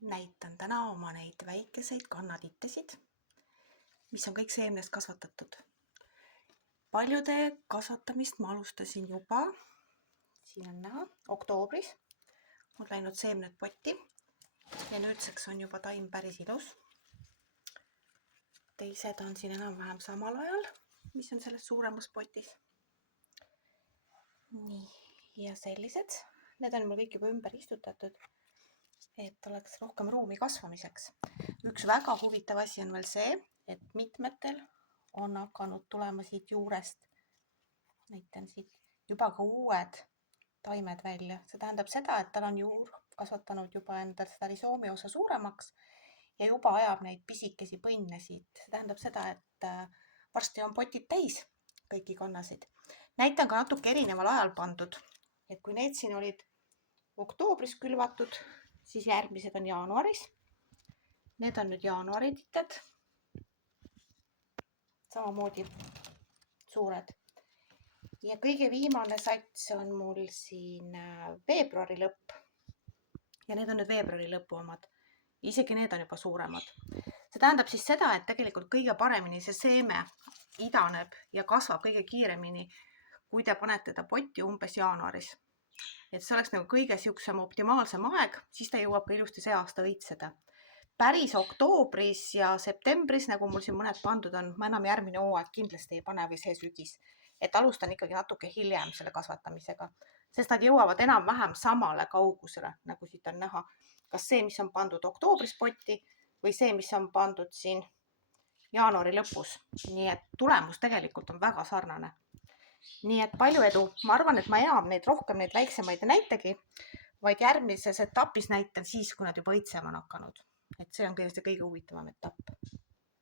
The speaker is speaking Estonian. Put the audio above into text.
näitan täna oma neid väikeseid kannatittesid, mis on kõik seemnest kasvatatud. Paljude kasvatamist ma alustasin juba, siin on näha, oktoobris. On läinud seemned potti ja nüüdseks on juba taim päris ilus. Teised on siin enam-vähem samal ajal, mis on selles suuremas potis. Nii, ja sellised. Need on mul kõik juba ümber istutatud, et oleks rohkem ruumi kasvamiseks. Üks väga huvitav asi on veel see, et mitmetel on hakanud tulema siit juurest, näitan siit, juba ka uued taimed välja. See tähendab seda, et tal on juur kasvatanud juba endal seda risoomi osa suuremaks ja juba ajab neid pisikesi põnne siit. See tähendab seda, et varsti on potid täis kõiki kannasid. Näitan ka natuke erineval ajal pandud, et kui need siin olid oktoobris külvatud, siis järgmised on jaanuaris. Need on nüüd jaanuarititted. Samamoodi suured. Ja kõige viimane sats on mul siin veebruari lõpp. Ja need on nüüd veebruari lõpu omad. Isegi need on juba suuremad. See tähendab siis seda, et tegelikult kõige paremini see seeme idaneb ja kasvab kõige kiiremini, kui te panete ta potti umbes jaanuaris. Et see oleks nagu kõige siuksem optimaalsem aeg, siis ta jõuab ka ilusti see aasta õitseda. Päris oktoobris ja septembris, nagu mul siin mõned pandud on, ma enam järgmine hooaeg kindlasti ei pane või see sügis. Et alustan ikkagi natuke hiljem selle kasvatamisega, sest nad jõuavad enam-vähem samale kaugusele, nagu siit on näha. Kas see, mis on pandud oktoobris potti või see, mis on pandud siin jaanuari lõpus. Nii et tulemus tegelikult on väga sarnane. Nii et palju edu. Ma arvan, et ma enam neid rohkem neid väiksemaid ei näitagi, vaid järgmises etapis näitan siis, kui nad juba õitsema on hakanud. Et see on kõige huvitavam etapp.